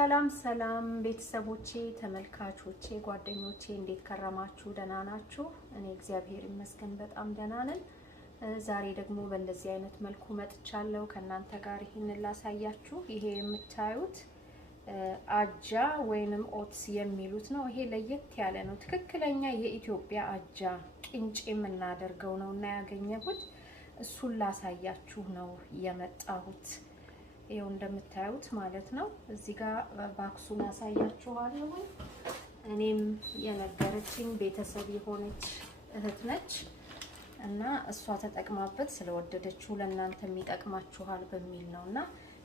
ሰላም ሰላም ቤተሰቦቼ ተመልካቾቼ ጓደኞቼ እንዴት ከረማችሁ? ደህና ናችሁ? እኔ እግዚአብሔር ይመስገን በጣም ደህና ነኝ። ዛሬ ደግሞ በእንደዚህ አይነት መልኩ መጥቻለሁ ከናንተ ጋር ይሄንን ላሳያችሁ። ይሄ የምታዩት አጃ ወይንም ኦትስ የሚሉት ነው። ይሄ ለየት ያለ ነው። ትክክለኛ የኢትዮጵያ አጃ ቅንጬ የምናደርገው ነውና ያገኘሁት እሱን ላሳያችሁ ነው የመጣሁት። ይሄው እንደምታዩት ማለት ነው። እዚህ ጋር ባክሱን አሳያችኋለሁ። እኔም የነገረችኝ ቤተሰብ የሆነች እህት ነች እና እሷ ተጠቅማበት ስለወደደችው ለእናንተ የሚጠቅማችኋል በሚል ነውና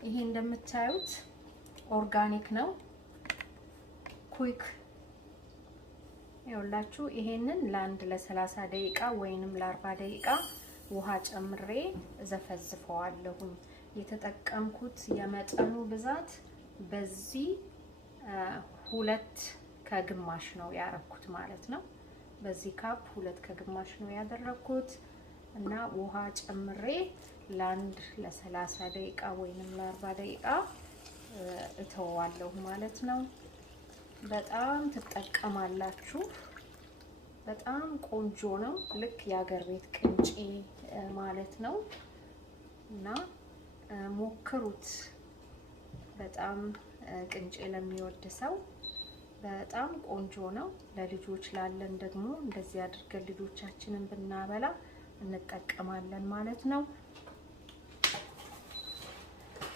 ይሄ እንደምታዩት ኦርጋኒክ ነው። ኩዊክ ይኸውላችሁ ይሄንን ለአንድ ለ30 ደቂቃ ወይንም ለ40 ደቂቃ ውሃ ጨምሬ ዘፈዝፈዋለሁ። የተጠቀምኩት የመጠኑ ብዛት በዚህ 2 ከግማሽ ነው ያረኩት ማለት ነው። በዚህ ካፕ 2 ከግማሽ ነው ያደረኩት እና ውሃ ጨምሬ ለአንድ ለ30 ደቂቃ ወይንም ለ40 ደቂቃ እተዋለሁ ማለት ነው። በጣም ትጠቀማላችሁ። በጣም ቆንጆ ነው። ልክ የሀገር ቤት ቅንጬ ማለት ነው እና ሞክሩት። በጣም ቅንጬ ለሚወድ ሰው በጣም ቆንጆ ነው። ለልጆች ላለን ደግሞ እንደዚህ አድርገን ልጆቻችንን ብናበላ እንጠቀማለን ማለት ነው።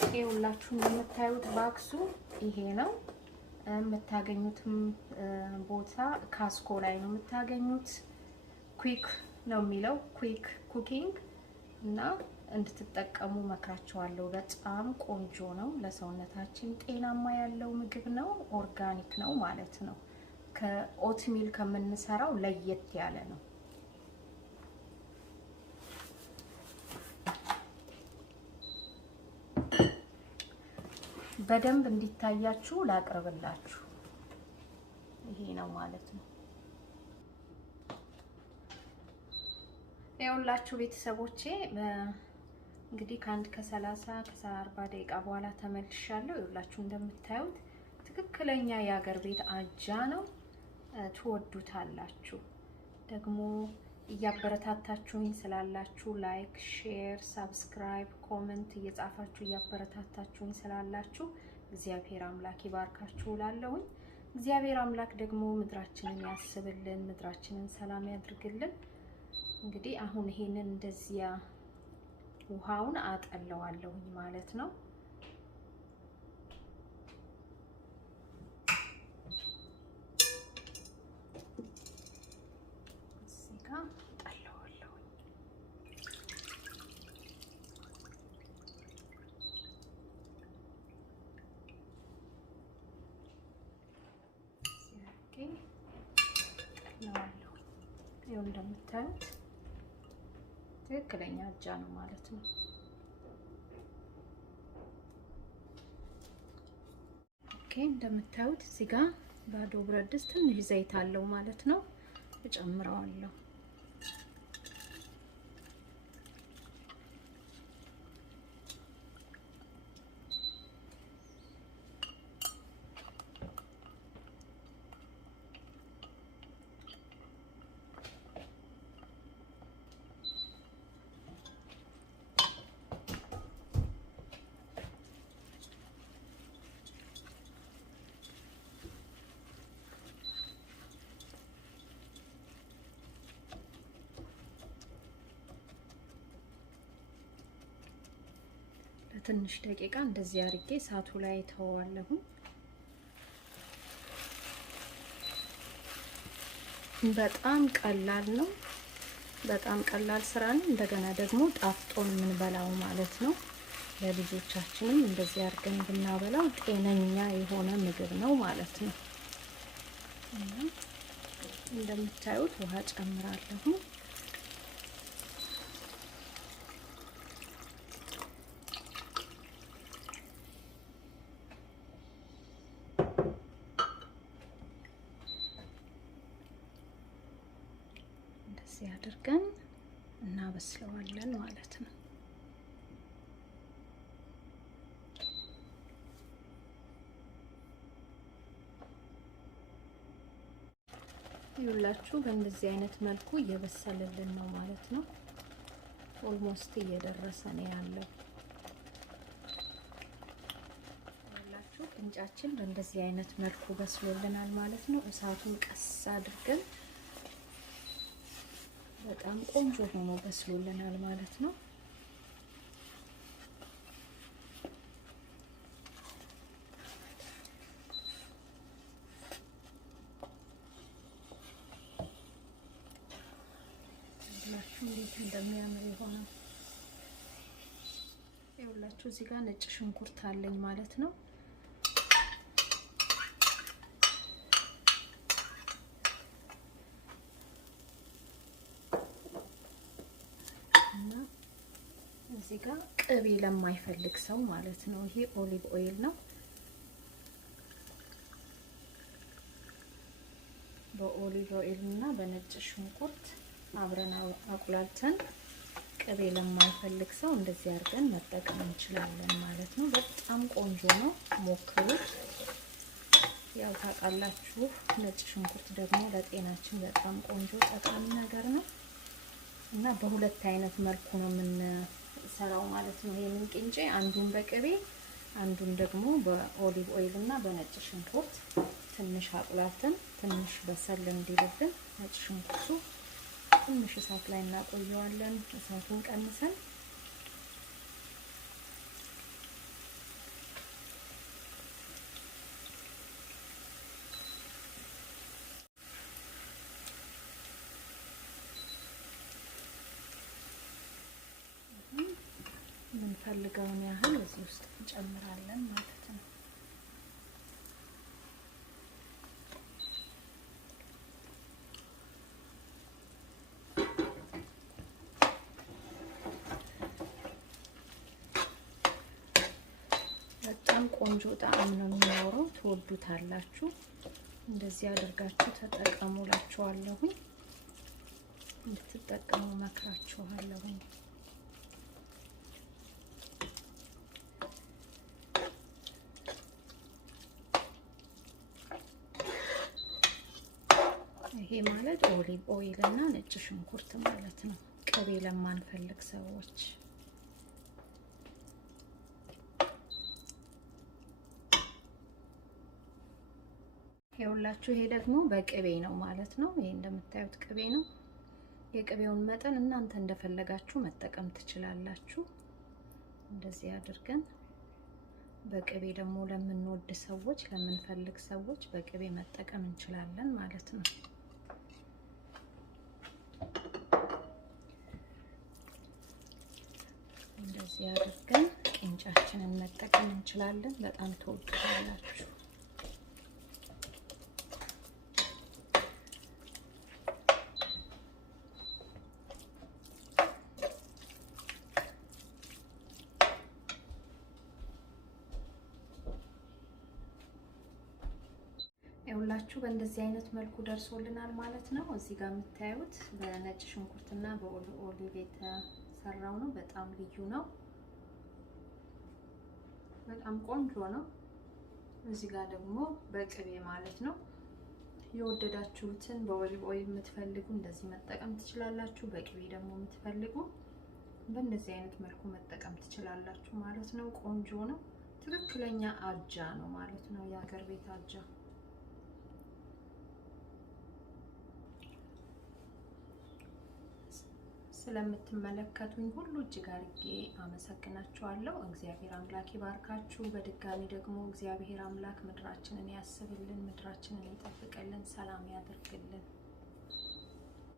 ይኸውላችሁ እንደምታዩት ባክሱ ይሄ ነው። የምታገኙትም ቦታ ካስኮ ላይ ነው የምታገኙት። ኩዊክ ነው የሚለው ኩዊክ ኩኪንግ እና እንድትጠቀሙ መክራችኋለሁ። በጣም ቆንጆ ነው። ለሰውነታችን ጤናማ ያለው ምግብ ነው። ኦርጋኒክ ነው ማለት ነው። ከኦትሚል ከምንሰራው ለየት ያለ ነው። በደንብ እንዲታያችሁ ላቅርብላችሁ። ይሄ ነው ማለት ነው። ይኸውላችሁ ቤተሰቦቼ እንግዲህ ከአንድ ከ30 ከ40 ደቂቃ በኋላ ተመልሻለሁ። ይኸውላችሁ እንደምታዩት ትክክለኛ የሀገር ቤት አጃ ነው። ትወዱታላችሁ። ደግሞ እያበረታታችሁኝ ስላላችሁ ላይክ፣ ሼር፣ ሳብስክራይብ፣ ኮሜንት እየጻፋችሁ እያበረታታችሁኝ ስላላችሁ እግዚአብሔር አምላክ ይባርካችሁ እላለሁኝ። እግዚአብሔር አምላክ ደግሞ ምድራችንን ያስብልን፣ ምድራችንን ሰላም ያድርግልን። እንግዲህ አሁን ይሄንን እንደዚያ ውሃውን አጠለዋለሁኝ ማለት ነው። እዚህ ጋር አጠለዋለሁኝ። ይኸው እንደምታዩት ትክክለኛ አጃ ነው ማለት ነው። ኦኬ እንደምታዩት እዚህ ጋር ባዶ ብረት ድስት ትንሽ ዘይት አለው ማለት ነው። እጨምረዋለሁ። ለትንሽ ደቂቃ እንደዚህ አድርጌ እሳቱ ላይ ተወዋለሁ። በጣም ቀላል ነው። በጣም ቀላል ስራ ነው። እንደገና ደግሞ ጣፍጦን የምንበላው ማለት ነው። ለልጆቻችንም እንደዚህ አድርገን ብናበላው ጤነኛ የሆነ ምግብ ነው ማለት ነው። እና እንደምታዩት ውሃ ጨምራለሁ። እንደዚህ አድርገን እናበስለዋለን ማለት ነው። ይኸውላችሁ በእንደዚህ አይነት መልኩ እየበሰለልን ነው ማለት ነው። ኦልሞስት እየደረሰ ነው ያለው። ይኸውላችሁ ቅንጫችን በእንደዚህ አይነት መልኩ በስሎልናል ማለት ነው። እሳቱን ቀስ አድርገን በጣም ቆንጆ ሆኖ በስሎልናል ማለት ነው። እንዴት እንደሚያምር ይሆናል። ይኸውላችሁ እዚህ ጋር ነጭ ሽንኩርት አለኝ ማለት ነው። እና እዚህ ጋር ቅቤ ለማይፈልግ ሰው ማለት ነው ይሄ ኦሊቭ ኦይል ነው። በኦሊቭ ኦይል እና በነጭ ሽንኩርት አብረን አቁላልተን ቅቤ ለማይፈልግ ሰው እንደዚህ አድርገን መጠቀም እንችላለን ማለት ነው። በጣም ቆንጆ ነው፣ ሞክሩት። ያው ታውቃላችሁ ነጭ ሽንኩርት ደግሞ ለጤናችን በጣም ቆንጆ ጠቃሚ ነገር ነው እና በሁለት አይነት መልኩ ነው የምንሰራው ማለት ነው። ይሄንን ቅንጬ አንዱን በቅቤ አንዱን ደግሞ በኦሊቭ ኦይል እና በነጭ ሽንኩርት ትንሽ አቁላልተን ትንሽ በሰል እንዲልልን ነጭ ሽንኩርቱ ትንሽ እሳት ላይ እናቆየዋለን። እሳቱን ቀንሰን የምንፈልገውን ያህል እዚህ ውስጥ እንጨምራለን ማለት ነው። በጣም ቆንጆ ጣዕም ነው የሚኖረው፣ ትወዱታላችሁ። እንደዚህ አድርጋችሁ ተጠቀሙላችኋለሁኝ፣ እንድትጠቀሙ መክራችኋለሁኝ። ይሄ ማለት ኦሊቭ ኦይል እና ነጭ ሽንኩርት ማለት ነው፣ ቅቤ ለማንፈልግ ሰዎች። ይኸውላችሁ ይሄ ደግሞ በቅቤ ነው ማለት ነው። ይሄ እንደምታዩት ቅቤ ነው። የቅቤውን መጠን እናንተ እንደፈለጋችሁ መጠቀም ትችላላችሁ። እንደዚህ አድርገን በቅቤ ደግሞ ለምንወድ ሰዎች፣ ለምንፈልግ ሰዎች በቅቤ መጠቀም እንችላለን ማለት ነው። እንደዚህ አድርገን ቅንጫችንን መጠቀም እንችላለን። በጣም ትወዱታላችሁ። ይኸውላችሁ በእንደዚህ አይነት መልኩ ደርሶልናል ማለት ነው። እዚህ ጋር የምታዩት በነጭ ሽንኩርትና በኦሊቭ የተሰራው ነው። በጣም ልዩ ነው። በጣም ቆንጆ ነው። እዚህ ጋር ደግሞ በቅቤ ማለት ነው። የወደዳችሁትን በኦሊቭ ኦይል የምትፈልጉ እንደዚህ መጠቀም ትችላላችሁ። በቅቤ ደግሞ የምትፈልጉ በእንደዚህ አይነት መልኩ መጠቀም ትችላላችሁ ማለት ነው። ቆንጆ ነው። ትክክለኛ አጃ ነው ማለት ነው። የሀገር ቤት አጃ። ስለምትመለከቱኝ ሁሉ እጅግ አድርጌ አመሰግናችኋለሁ። እግዚአብሔር አምላክ ይባርካችሁ። በድጋሚ ደግሞ እግዚአብሔር አምላክ ምድራችንን ያስብልን፣ ምድራችንን ይጠብቅልን፣ ሰላም ያደርግልን።